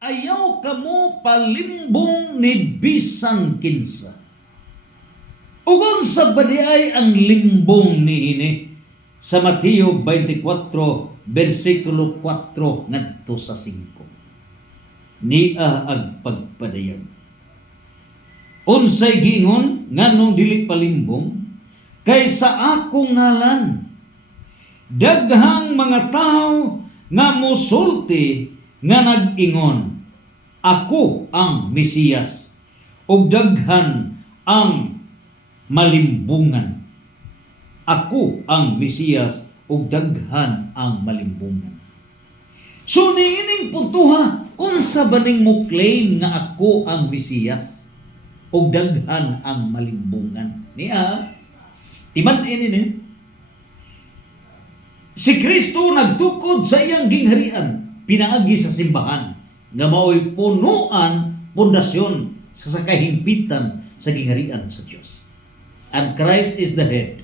ayaw kamo palimbong ni bisan kinsa. Ugon sa badiay ang limbong niini sa Mateo 24 versikulo 4 ngadto sa 5. Nia ag pagpadayag. Unsay giingon nganong dili palimbong kay sa akong ngalan daghang mga tao nga mosulti nga nag-ingon, ako ang Mesiyas, ug daghan ang malimbungan. Ako ang Mesiyas, ug daghan ang malimbungan. So niining puntuha, unsa ba ning mo claim nga ako ang Mesiyas, ug daghan ang malimbungan? Niya, timan-in ini. Si Kristo nagtukod sa iyang gingharian, pinaagi sa simbahan nga mao'y punuan, pundasyon sa kahimpitan sa gingharian sa Dios. And Christ is the head.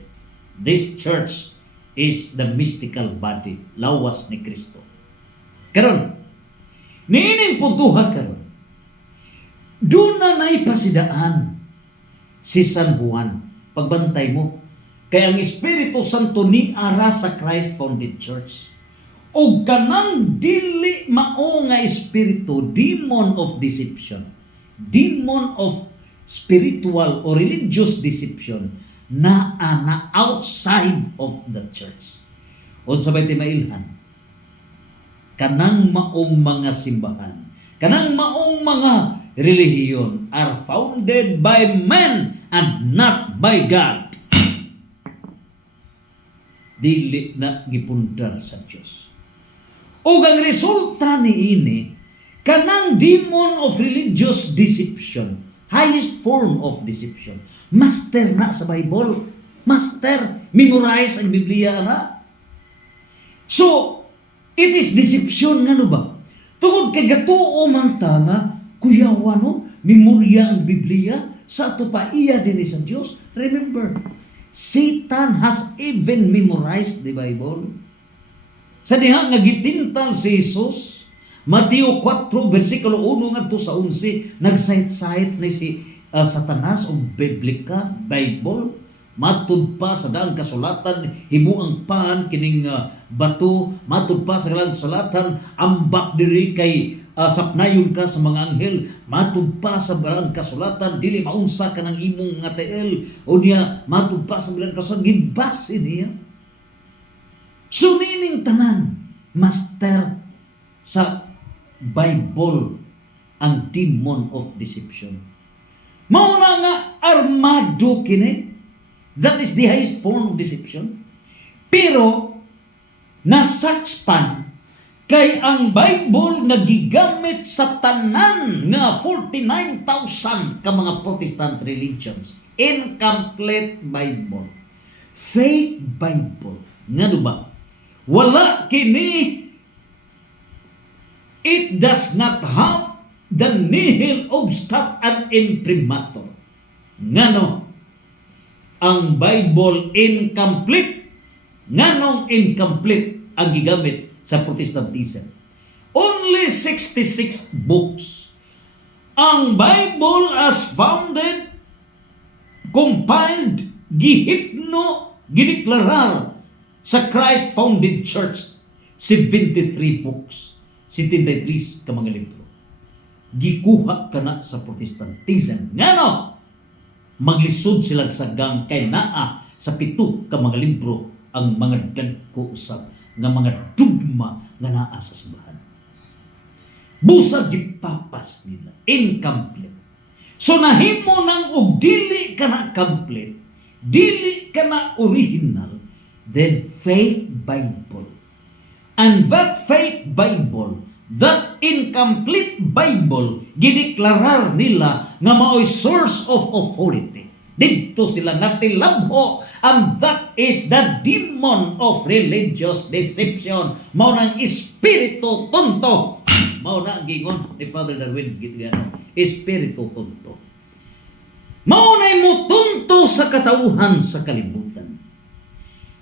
This church is the mystical body, lawas ni Kristo. Karon, niining puntuha karon, doon na naipasidaan si San Juan. Pagbantay mo, kaya ang Espiritu Santo ni ara sa Christ Founded Church. O kanang dili mao nga espiritu, demon of deception, demon of spiritual or religious deception na outside of the church. O sabay ti mailhan, kanang maong mga simbahan, kanang maong mga relihiyon are founded by men and not by God. Dili na gipundar sa Diyos. O ang resulta niini, kanang demon of religious deception, highest form of deception, master na sa Bible, master, memorize ang Biblia na. So, it is deception nga no ba? Tungod kay gatuo man ta nga, kuyawa no, memorya ang Biblia, sa ato pa iya din sa Diyos. Remember, Satan has even memorized the Bible. Sa diha nga gitintal si Jesus, Mateo 4 versikulo 1 ngadto sa 11, nagsayt-sayt ni si Satanas og Biblika, Bible, matud pa sa daang kasulatan himuang pan kining bato, matud pa sa daang kasulatan ambak diri kay sapnayon ka sa mga anghel, matud pa sa daang kasulatan dili maunsa ka ng imong nga tiil, o niya matud pa sa daang kasulatan gibas niya. So meaning tanan, master sa Bible ang demon of deception. Mauna nga armado kini. That is the highest form of deception. Pero nasakspan kay ang Bible nagigamit sa tanan nga 49,000 ka mga Protestant religions. Incomplete Bible. Fake Bible. Nga ba? Wala kini, it does not have the nihil obstat and imprimatur. Ngano, ang Bible incomplete. Nganong incomplete ang gigamit sa Protestantism? Only 66 books. Ang Bible as founded, compiled, gideklarar sa Christ Founded Church, 73 books, 73 ka mga libro. Gikuha ka na sa Protestantism. Ngano? Maglisod sila sa gang kay naa sa 7 ka mga libro ang mga dagko usab nga mga dugma nga naa sa simbahan. Busa gipapas nila. Incomplete. So nahimo nang og dili ka na complete, dili ka na original, then fake Bible. And that fake Bible, that incomplete Bible, gideklarar nila nga mao'y source of authority. Dito sila natilabho, and that is the demon of religious deception. Mao nang espiritu tonto. Mao na gingon ni Father Darwin gitgano, espiritu tonto. Mao na mo tonto sa katauhan sa kalibutan.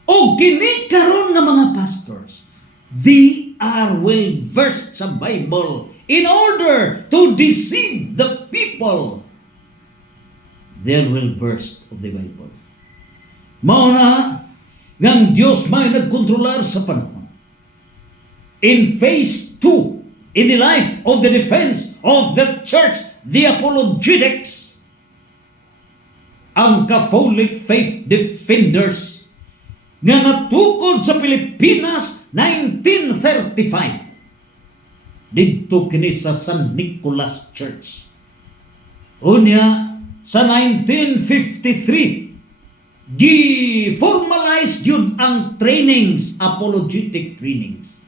O kini karon nga mga pastors, they are well versed sa Bible in order to deceive the people, there will burst of the Bible. Mauna, ngang Diyos may nagkontrolar sa panahon. In phase 2, in the life of the defense of the church, the apologetics, ang Catholic faith defenders nga natukod sa Pilipinas 1935 didto kini sa San Nicolas Church. Unya sa 1953 gi-formalize yun ang trainings, apologetic trainings.